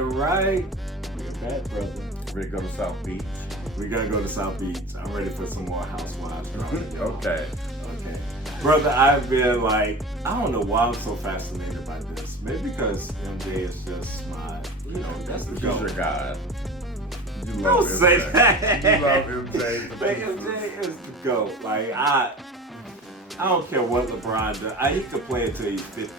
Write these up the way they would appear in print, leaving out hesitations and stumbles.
right. We're back, brother. Ready to go to South Beach? We gotta go to South Beach. I'm ready for some more housewives. Okay. Brother, I've been like, I don't know why I'm so fascinated by this. Maybe because MJ is just my, that's the Because you're God. You love Don't MJ. say that. You love MJ. But MJ is the GOAT. Like, I don't care what LeBron does. He could play until he's 50.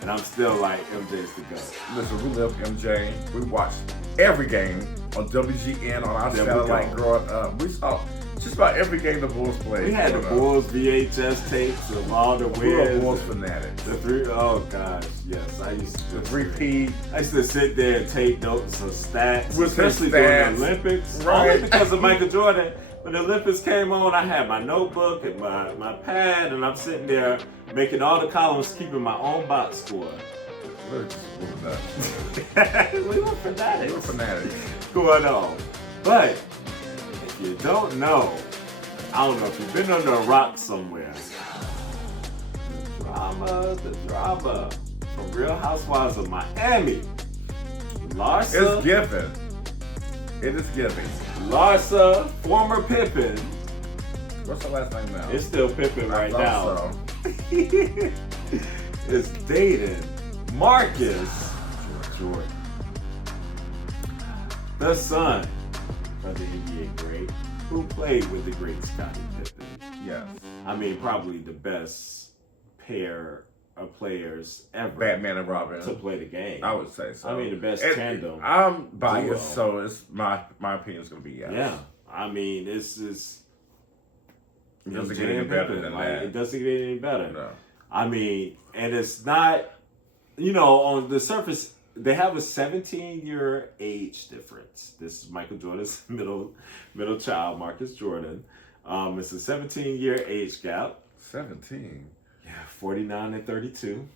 And I'm still like, MJ's the GOAT. Listen, we love MJ. We watched every game on WGN on our satellite growing up. We saw just about every game the Bulls played. We had the Bulls VHS tapes of all the wins. We were Bulls fanatics. Oh gosh, yes. I used to repeat. I used to sit there and take notes of stats, with especially during the Olympics. Right. Only because of Michael Jordan. When the Olympics came on, I had my notebook and my pad, and I'm sitting there making all the columns, keeping my own box score. We were fanatics. We were fanatics. Going on. But if you don't know, I don't know if you've been under a rock somewhere. The drama from Real Housewives of Miami. Larsa. It's given. It is giving. Larsa, former Pippen. What's the last name now? It's still Pippen right now. So. Is dating Marcus Jordan, the son of the NBA great, who played with the great Scottie Pippen. Yes. I mean, probably the best pair of players ever. Batman and Robin. To play the game. I would say so. I mean, the best tandem. I'm biased, duo. so it's my opinion is going to be yes. Yeah. I mean, it doesn't get any better than that. It doesn't get any better. No. I mean, and it's not, on the surface, they have a 17-year age difference. This is Michael Jordan's middle child, Marcus Jordan. It's a 17-year age gap. 17? Yeah, 49 and 32.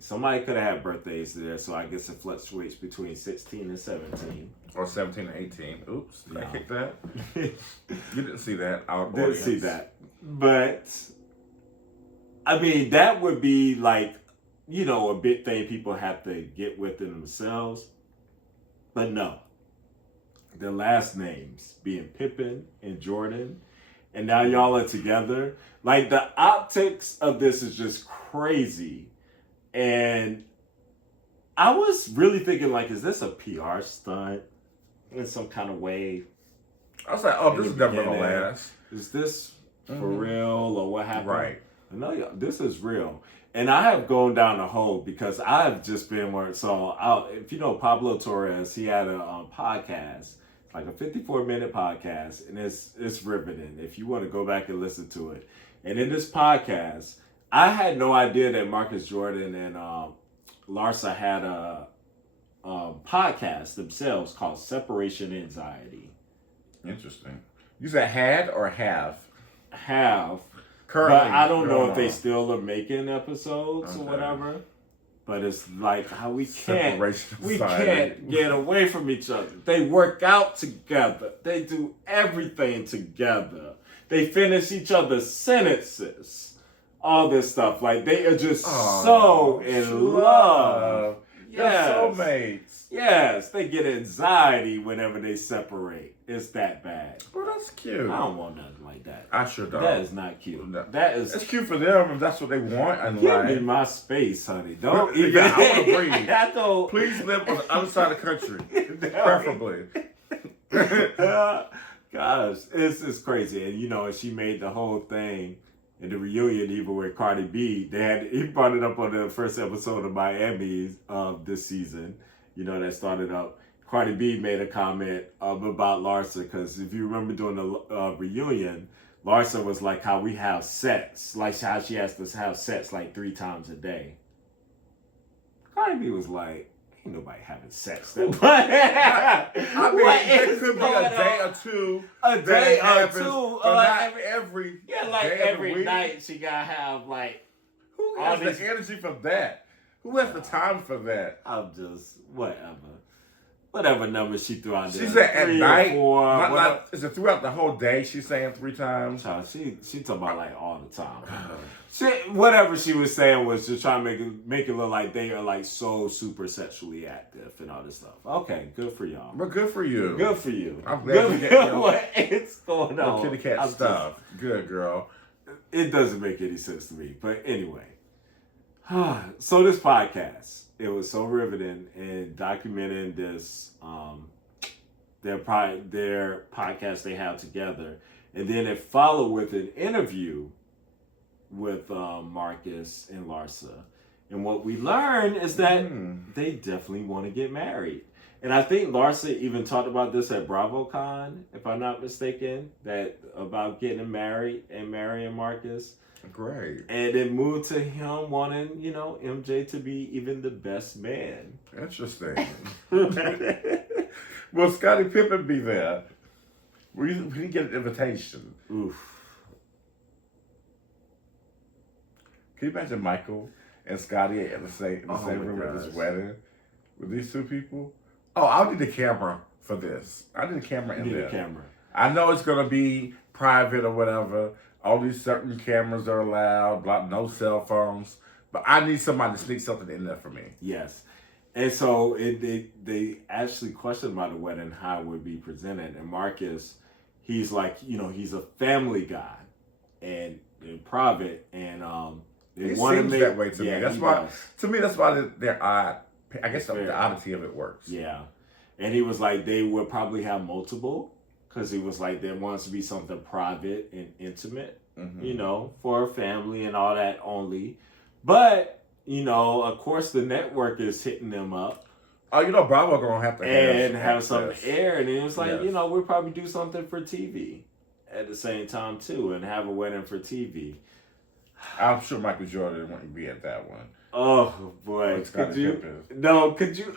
Somebody could have had birthdays there, so I guess it fluctuates between 16 and 17. Or 17 and 18. Oops, did I kick that? You didn't see that. Didn't see that. But, I mean, that would be like, a big thing people have to get within themselves. But no. Their last names being Pippen and Jordan. And now y'all are together. Like, the optics of this is just crazy. And I was really thinking, like, is this a PR stunt in some kind of way? I was like, oh, this is never going to last. Is this for real or what happened? Right. No, this is real. And I have gone down a hole because I've just been where, if you know Pablo Torres, he had a podcast, like a 54-minute podcast, and it's riveting if you want to go back and listen to it. And in this podcast, I had no idea that Marcus Jordan and Larsa had a podcast themselves called Separation Anxiety. Interesting. You said had or have? Have. Currently, but I don't know if they still are making episodes or whatever. But it's like how we can't get away from each other. They work out together. They do everything together. They finish each other's sentences. All this stuff. Like, they are just so in love. Yes. They're soulmates. Yes. They get anxiety whenever they separate. It's that bad. Well, that's cute. I don't want nothing like that. I sure don't. That is not cute. No. It's cute for them if that's what they want. Give me my space, honey. Don't even. I want to breathe. I don't. Please live on the other side of the country, preferably. Gosh, it's crazy, and she made the whole thing in the reunion, even with Cardi B. He brought it up on the first episode of Miami of this season. That started up. Cardi B made a comment about Larsa, because if you remember during the reunion, Larsa was like how we have sex, like how she has to have sex like 3 times a day. Cardi B was like, ain't nobody having sex that much. I mean, it could be a day or two. A day or two. Like every every night she gotta have like. Who has the energy for that? Who has the time for that? I'm just whatever. whatever number she threw out there. She said at night. 4. Is it throughout the whole day? She's saying 3 times. She talking about like all the time. Whatever she was saying was just trying to make it look like they are like so super sexually active and all this stuff. Okay, good for y'all. But good for you. Good for you. I'm glad you get what is going on. Kitty cat stuff. Good girl. It doesn't make any sense to me. But anyway. So this podcast, it was so riveting in documenting this their podcast they have together. And then it followed with an interview with Marcus and Larsa. And what we learned is that they definitely want to get married. And I think Larsa even talked about this at BravoCon, if I'm not mistaken, that about getting married and marrying Marcus. Great. And it moved to him wanting, MJ to be even the best man. Interesting. Will Scottie Pippen be there? We didn't get an invitation. Oof. Can you imagine Michael and Scottie in the same room at this wedding with these two people? Oh, I'll need a camera for this. I need a camera in there. Camera. I know it's going to be private or whatever. All these certain cameras are allowed, no cell phones. But I need somebody to sneak something in there for me. Yes. And so they actually questioned about the wedding, how it would be presented. And Marcus, he's like, he's a family guy and private. And it seems that way to me. That's why, does. That's why they're odd. I guess the oddity of it works. Yeah. And he was like, they would probably have multiple. Because he was like, there wants to be something private and intimate, for a family and all that only. But, of course, the network is hitting them up. Oh, Bravo going to have to have something air. And it was like, we'll probably do something for TV at the same time, too, and have a wedding for TV. I'm sure Michael Jordan wouldn't be at that one. Oh boy, could you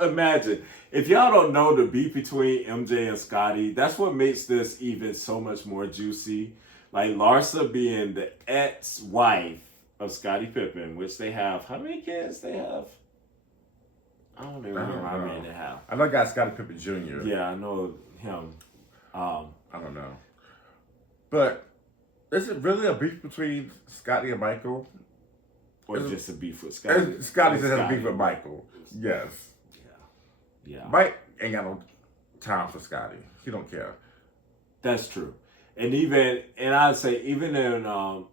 imagine? If y'all don't know the beef between MJ and Scottie, that's what makes this even so much more juicy. Like Larsa being the ex-wife of Scottie Pippen, which they have, how many kids they have? I don't even remember how many they have. I know I got Scottie Pippen Jr. Yeah, I know him. I don't know. But is it really a beef between Scottie and Michael? Or just a beef with Scottie? Scottie just has a beef with Michael. Yes. Yeah. Mike ain't got no time for Scottie. He don't care. That's true. And I'd say even in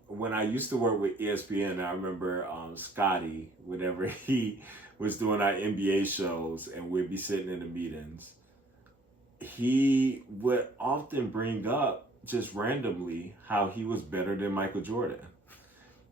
when I used to work with ESPN, I remember Scottie, whenever he was doing our NBA shows and we'd be sitting in the meetings, he would often bring up just randomly how he was better than Michael Jordan.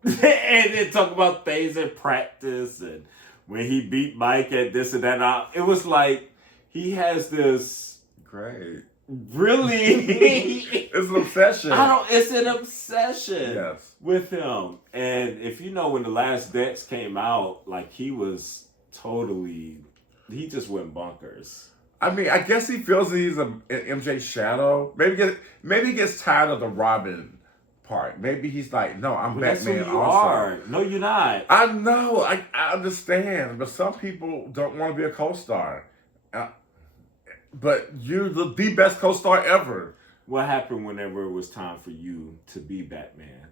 And then talk about things in practice and when he beat Mike at this and that. It was like he has this great, really. It's an obsession. It's an obsession. Yes. With him. And if when The Last Dance came out, like he just went bonkers. I mean, I guess he feels that he's an MJ shadow. Maybe he gets tired of the Robin part. Maybe he's like, no, I'm Batman also. No, you're not. I know. I understand. But some people don't want to be a co-star. But you're the best co-star ever. What happened whenever it was time for you to be Batman?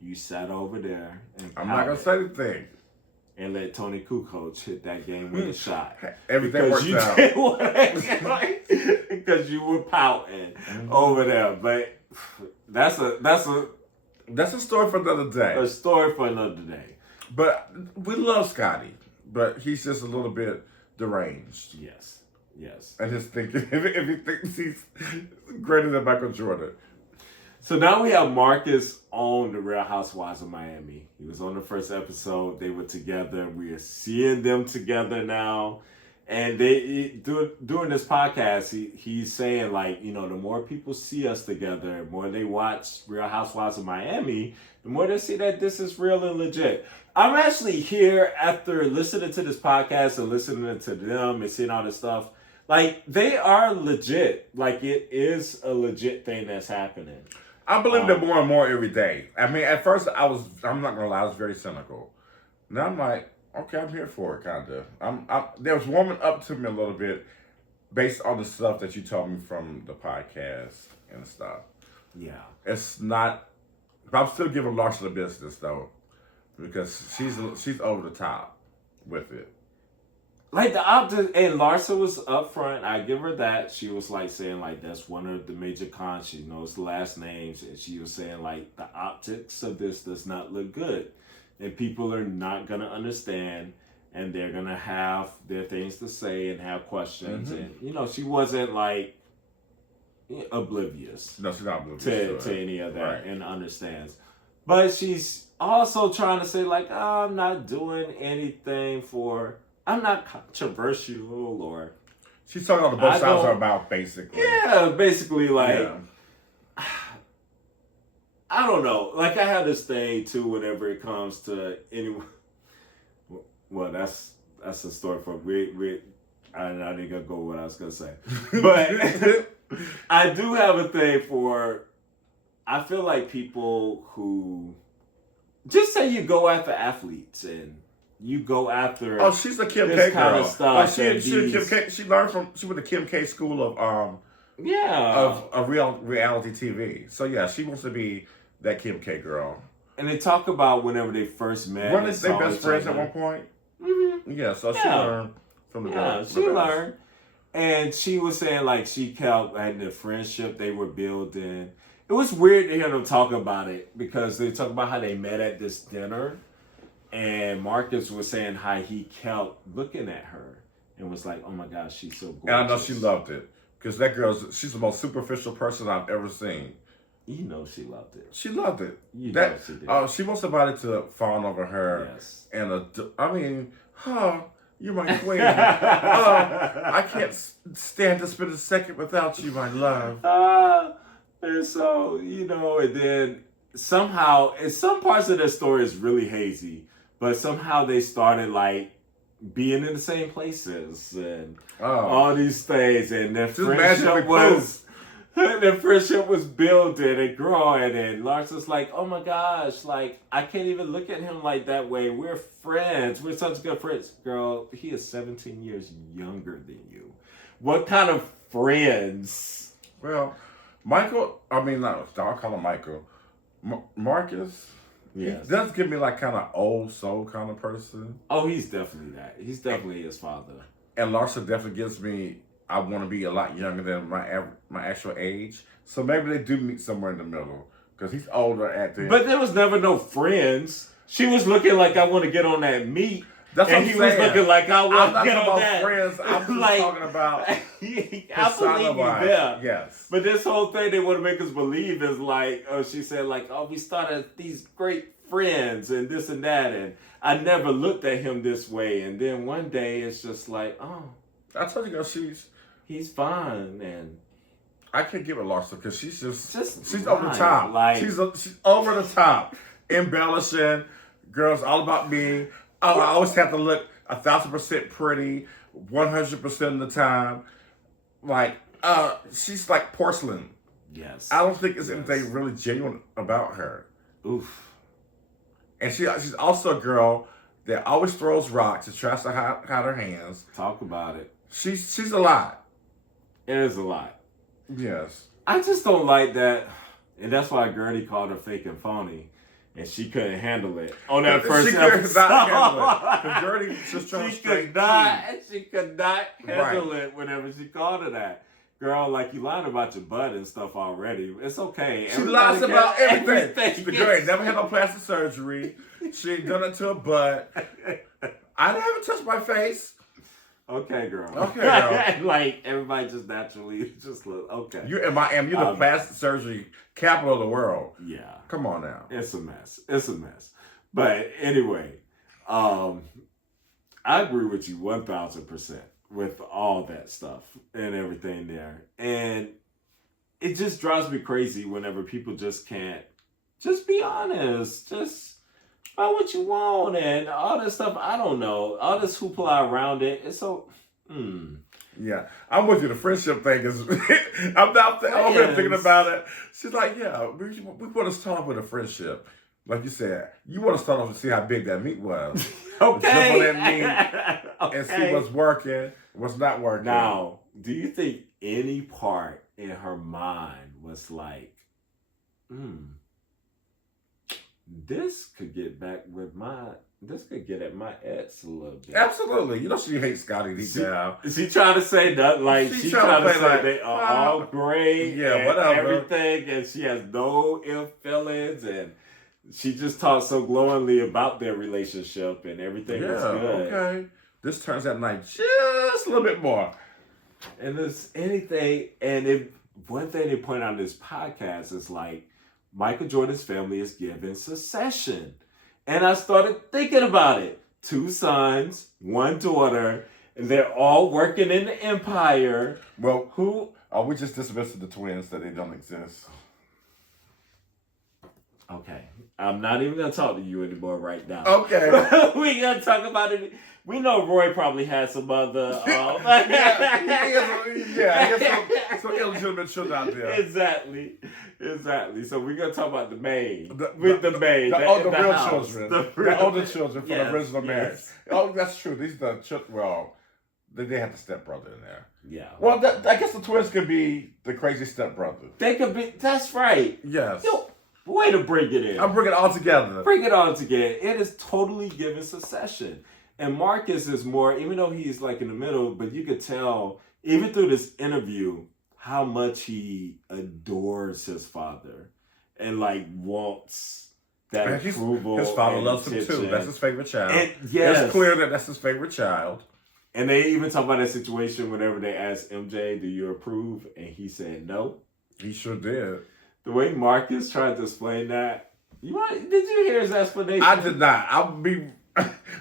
You sat over there and I'm not going to say anything. And let Tony Kukoc hit that game with a shot. Everything worked out. Because you were pouting over there. But that's a story for another day. A story for another day. But we love Scottie. But he's just a little bit deranged. Yes. And his thinking, if he thinks he's greater than Michael Jordan. So now we have Marcus on the Real Housewives of Miami. He was on the first episode. They were together. We are seeing them together now. And during this podcast, he's saying, like, the more people see us together, the more they watch Real Housewives of Miami, the more they see that this is real and legit. I'm actually here after listening to this podcast and listening to them and seeing all this stuff. Like, they are legit. Like, it is a legit thing that's happening. I believe that more and more every day. I mean, at first I'm not going to lie, I was very cynical. Now I'm like, Okay, I'm here for it, kind of. There was warming up to me a little bit based on the stuff that you told me from the podcast and stuff. Yeah. It's not, but I'm still giving Larsa the business though, because she's over the top with it. Like the optics, and Larsa was upfront. I give her that. She was like saying like that's one of the major cons. She knows the last names, and she was saying like the optics of this does not look good, and people are not gonna understand, and they're gonna have their things to say and have questions, and she wasn't like oblivious. No, she's not oblivious to any of that, and understands. But she's also trying to say like, oh, I'm not doing anything for. I'm not controversial, or she's talking about both sides are about, basically. Yeah, basically, like, I don't know. Like, I have this thing too. Whenever it comes to anyone, well, that's a story for we. I didn't gonna go with what I was gonna say, but I do have a thing for. I feel like people who just say you go after athletes and. You go after she's a Kim K kind girl. of stuff. She learned she went to Kim K school of reality TV. So yeah, she wants to be that Kim K girl. And they talk about whenever they first met. Weren't they best friends at one point? Mm-hmm. Yeah, so she learned from the girl. She learned. And she was saying like she kept had the friendship they were building. It was weird to hear them talk about it because they talk about how they met at this dinner. And Marcus was saying how he kept looking at her and was like, oh my gosh, she's so gorgeous. And I know she loved it. Because that she's the most superficial person I've ever seen. You know she loved it. She loved it. You know she did. She wants somebody to fawn over her. Yes. And you're my queen. I can't stand to spend a second without you, my love. And so, and then somehow, in some parts of their story is really hazy. But somehow they started like being in the same places and all these things, and their friendship was building and growing. And Larsa's like, "Oh my gosh, like I can't even look at him like that way. We're friends. We're such good friends, girl. He is 17 years younger than you. What kind of friends?" Well, Michael. I mean, I'll call him Michael. Marcus. Yes. He does give me like kind of old soul kind of person. Oh, he's definitely that. He's definitely his father. And Larsa definitely gives me, I want to be a lot younger than my actual age. So maybe they do meet somewhere in the middle. Because he's older at the... But there was never no friends. She was looking like, I want to get on that meat. That's what and he was looking like, I want to get on that. Friends. I'm just like, talking about I believe you there. Yes. But this whole thing they want to make us believe is like, she said like, we started these great friends and this and that. And I never looked at him this way. And then one day it's just like, I told you, girl, he's fine. And I can't give it Larsa because she's she's over the top. Like, she's over the top. Embellishing. Girls all about me. I always have to look 1,000% pretty, 100% of the time. Like, she's like porcelain. Yes. I don't think there's anything really genuine about her. Oof. And she's also a girl that always throws rocks and tries to hide her hands. Talk about it. She's a lot. It is a lot. Yes. I just don't like that. And that's why Gertie called her fake and phony. And she couldn't handle it on that first episode. She could not handle it. Because Gertie just trying to She could not handle it whenever she called her that. Girl, like you lied about your butt and stuff already. It's okay. She lies about everything. The girl ain't never had no plastic surgery. She ain't done it to her butt. I haven't touched my face. Okay, girl. Okay, girl. Like everybody just naturally just look okay. You're in Miami. You're the plastic surgery capital of the world. Yeah. Come on now. It's a mess. But anyway, I agree with you 1,000% with all that stuff and everything there. And it just drives me crazy whenever people just can't just be honest. Just about what you want and all this stuff. I don't know. All this hoopla around it. It's so... Yeah, I'm with you. The friendship thing is... I'm not over here thinking about it. She's like, yeah, we want to start with a friendship. like you said, you want to start off and see how big that meat was. Okay. Jump on that meat Okay. and see what's working, what's not working. Now, do you think any part in her mind was like, this could get at my ex a little bit. Absolutely. You know she hates Scotty deep down. She trying to say that, like, she trying to say like, they are all great and whatever. everything, and she has no ill feelings, and she just talks so glowingly about their relationship and everything is good. Okay. This turns out night just a little bit more. And there's anything, and if one thing they point out in this podcast is like, Michael Jordan's family is given succession. And I started thinking about it. 2 sons, 1 daughter, and they're all working in the empire. Well, who are we just dismissing the twins that they don't exist? Okay. I'm not even going to talk to you anymore right now. Okay. We're going to talk about it. We know Roy probably has some other... he has some illegitimate children out there. Exactly. So we're going to talk about the maid. The real house. Children. The older children from the original marriage. Oh, that's true. These are the children. Well, they had the stepbrother in there. Yeah. Well, I guess the twins could be the crazy stepbrother. They could be... That's right. Yes. Yo, way to bring it in. I'm bringing it all together. Bring it all together. It is totally given succession. And Marcus is more, even though he's like in the middle, but you could tell, even through this interview, how much he adores his father and like wants that approval. His father loves him too. That's his favorite child. And yes, it's clear that that's his favorite child. And they even talk about that situation whenever they asked MJ, do you approve? And he said no. He sure did. The way Marcus tried to explain that, did you hear his explanation? I did not. I'll be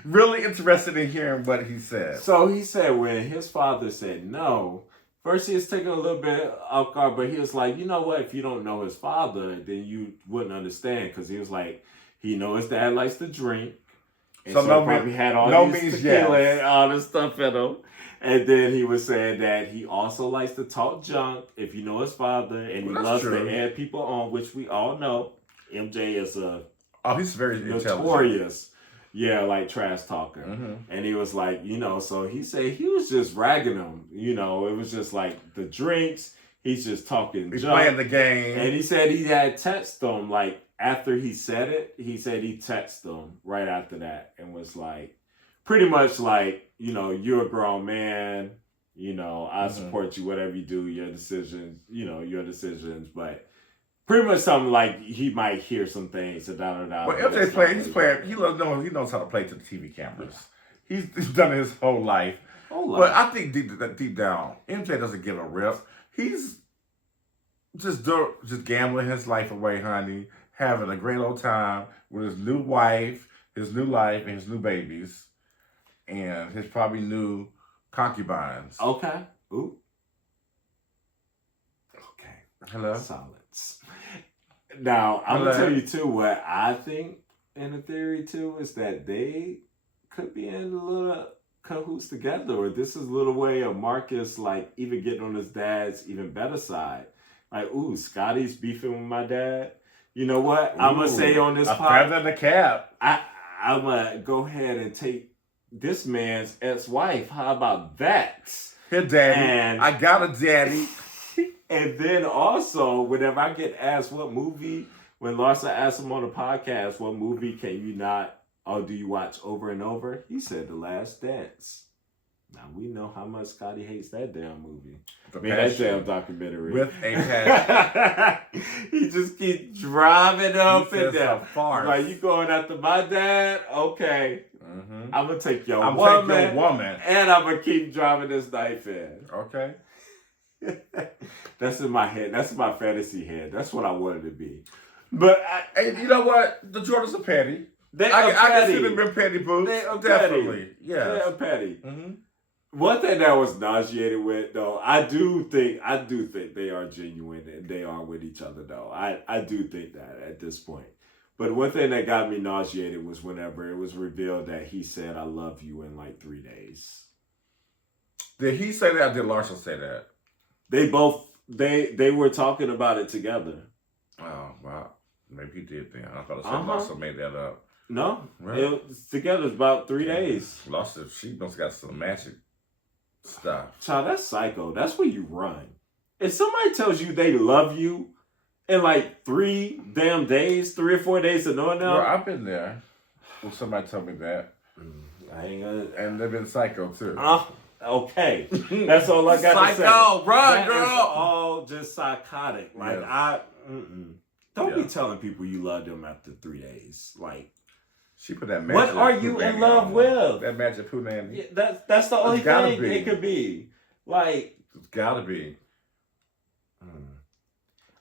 really interested in hearing what he said. So he said when his father said no, first he was taking a little bit off guard, but he was like, you know what? If you don't know his father, then you wouldn't understand. Because he was like, he knows his dad likes to drink. And so probably had all these tequila and all this stuff in him. And then he was saying that he also likes to talk junk, if you know his father, and he loves to add people on, which we all know. MJ is he's very notorious. Yeah, like trash talker. Mm-hmm. And he was like, so he said he was just ragging him. It was just like the drinks. He's just talking He's junk. Playing the game. And he said he had texted him, like, after he said it, he said he texted him right after that and was like, pretty much like, you're a grown man. I support you, whatever you do, your decisions, your decisions. But pretty much something like he might hear some things. Well, MJ's playing. He's playing. He knows how to play to the TV cameras. Yeah. He's done it his whole life. But I think deep down, MJ doesn't give a rip. He's just gambling his life away, honey. Having a great old time with his new wife, his new life, and his new babies, and his probably new concubines. Okay. Ooh. Okay. Hello. Silence. Now, I'm going to tell you, too, what I think in the theory, too, is that they could be in a little cahoots together, or this is a little way of Marcus, like, even getting on his dad's even better side. Like, ooh, Scotty's beefing with my dad. You know what? I'm going to say on this podcast. A feather in the cap. I'm going to go ahead and take this man's ex-wife. How about that? Hey, daddy. And I got a daddy. And then also, whenever I get asked what movie, when Larsa asked him on the podcast, what movie can you not, or do you watch over and over? He said The Last Dance. Now, we know how much Scotty hates that damn movie. That damn documentary. With a passion. He just keeps driving up and down. Farce. Like, you going after my dad? Okay. Mm-hmm. I'm going to take your woman. And I'm going to keep driving this knife in. Okay. That's in my head. That's my fantasy head. That's what I wanted to be. But you know what? The Jordans are petty. I can see them in petty boots. They are definitely. Petty. Yeah. They are petty. Mm-hmm. One thing that I was nauseated with, though, I do think they are genuine and they are with each other, though. I do think that at this point. But one thing that got me nauseated was whenever it was revealed that he said, I love you in like 3 days. Did he say that or did Larsa say that? They both, they were talking about it together. Oh, wow. Maybe he did then. I thought Larsa made that up. No, Right. it was together about 3 days. Larsa, she must have got some magic stuff. Child, that's psycho. That's where you run. If somebody tells you they love you in like 3 damn days, 3 or 4 days of knowing them. Well, I've been there. Well, somebody told me that. I ain't gonna. And they've been psycho too. Okay. That's all I got to say. Psycho, run, that girl. is all just psychotic. Like, Yes. Don't be telling people you love them after 3 days. Like, she put that magic. what are you in love with? That magic poo nanny. Yeah, that's the only thing be. it could be. Like, It's gotta be.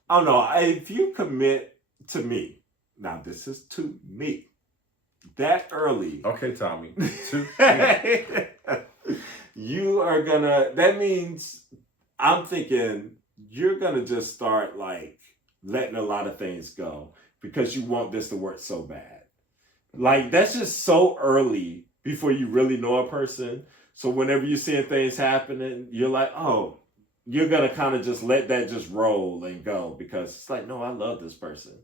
I don't know. If you commit to me, now this is to me, that early. Okay, Tommy. To me. You are gonna, that means, I'm thinking you're gonna just start like letting a lot of things go because you want this to work so bad. Like, that's just so early before you really know a person. So whenever you're seeing things happening, you're like, oh, you're gonna kind of just let that just roll and go because it's like, no, I love this person.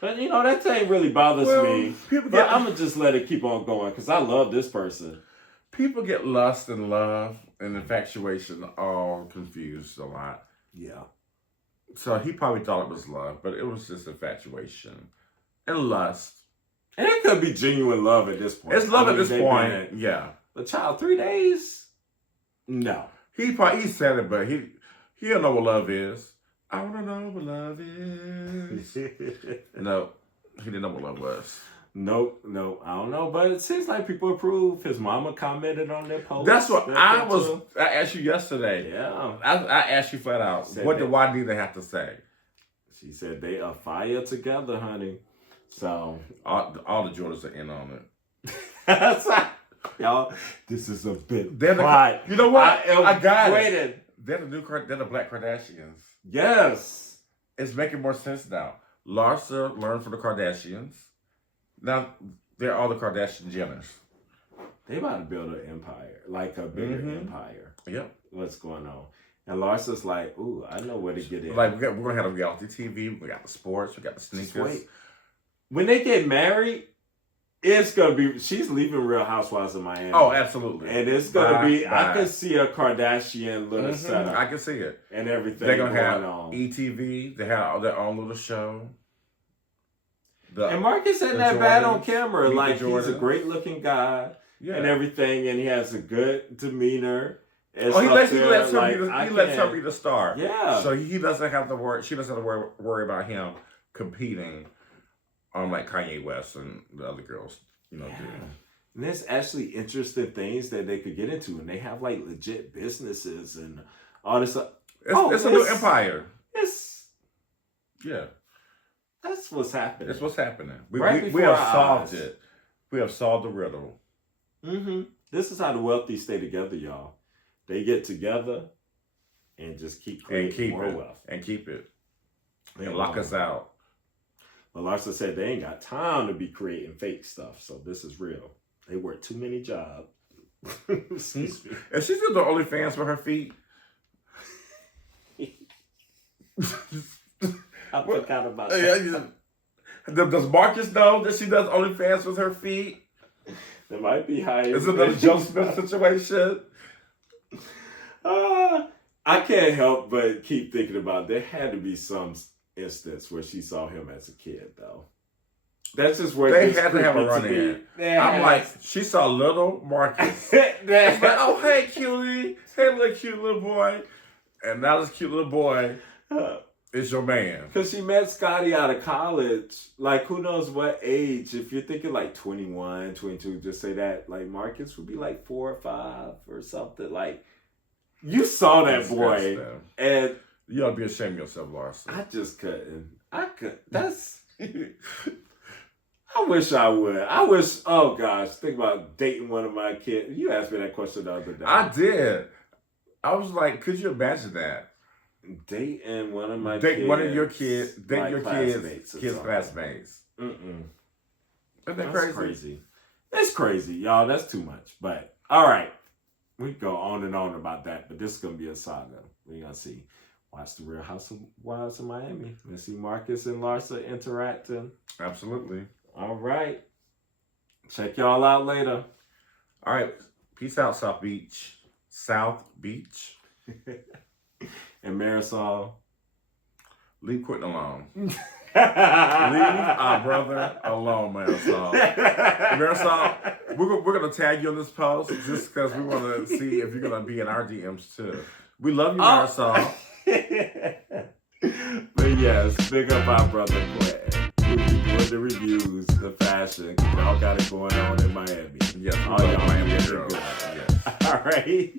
But that thing really bothers me. But I'm gonna just let it keep on going because I love this person. People get lust and love and infatuation all confused a lot. Yeah. So he probably thought it was love, but it was just infatuation and lust. And it could be genuine love at this point. It's love at this point. Yeah. But child, 3 days? No. He said it, but he don't know what love is. I want to know what love is. No, he didn't know what love was. Nope, I don't know, but it seems like people approve. His mama commented on their post. That's what I asked you yesterday. Yeah. I asked you flat out. What did Juanita have to say? She said they are fire together, honey. So all the Jordans are in on it. Y'all, this is a bit. You know what? I got it. They're the Black Kardashians. Yes. It's making more sense now. Larsa learned from the Kardashians. Now they're all the Kardashian Jenners. They about to build an empire, like a bigger empire. Yep. What's going on? And Larsa's like, ooh, I know where to get in. Like we're gonna have a reality TV. We got the sports. We got the sneakers. Wait. When they get married, it's gonna be. She's leaving Real Housewives of Miami. Oh, absolutely. And it's gonna be. I can see a Kardashian little setup. I can see it. And everything. They're gonna have on. ETV. They have their own little show. And Marcus ain't that bad on camera. Like, he's a great looking guy and everything, and he has a good demeanor. He lets her be the star. Yeah. So he doesn't have to worry. She doesn't have to worry about him competing on like Kanye West and the other girls. Do. And there's actually interesting things that they could get into, and they have like legit businesses and all this stuff. It's a new empire. That's what's happening. That's what's happening. We have solved it. We have solved the riddle. This is how the wealthy stay together, y'all. They get together and just keep creating more wealth. And keep it. And lock us out. Well, Larsa said they ain't got time to be creating fake stuff, so this is real. They work too many jobs. Excuse me. Is she still the OnlyFans for her feet? I forgot about that. Does Marcus know that she does OnlyFans with her feet? There might be higher. Is it a Joe Smith situation? I can't help but keep thinking about there had to be some instance where she saw him as a kid, though. That's just where they had to have a run in. I'm like, she saw little Marcus. It's like, oh, hey, cutie. Hey, little cute little boy. And now this cute little boy is your man. Because she met Scotty out of college. Like, who knows what age. If you're thinking like 21, 22, just say that. Like, Marcus would be like 4 or 5 or something. Like, you saw that boy. And you ought to be ashamed of yourself, Larsa. I just couldn't. That's... I wish I would. Oh gosh, think about dating one of my kids. You asked me that question the other day. I did. I was like, could you imagine that? Dating one of my kids. One of your kids. Date your kids' classmates. Mm-mm. Isn't that crazy? It's crazy, y'all. That's too much. But, all right. We go on and on about that, but this is going to be a saga. We're going to see. watch the Real Housewives of Miami and see Marcus and Larsa interacting. Absolutely. All right. Check y'all out later. All right. Peace out, South Beach. South Beach. And Marisol. Leave Quentin alone. Leave our brother alone, Marisol. Marisol, we're gonna tag you on this post just because we want to see if you're gonna be in our DMs too. We love you, Marisol. But yes, big up our brother Quentin. We'll be doing the reviews, the fashion. Y'all got it going on in Miami. Yes, all y'all Miami Miami girls. girls. Yes. All right.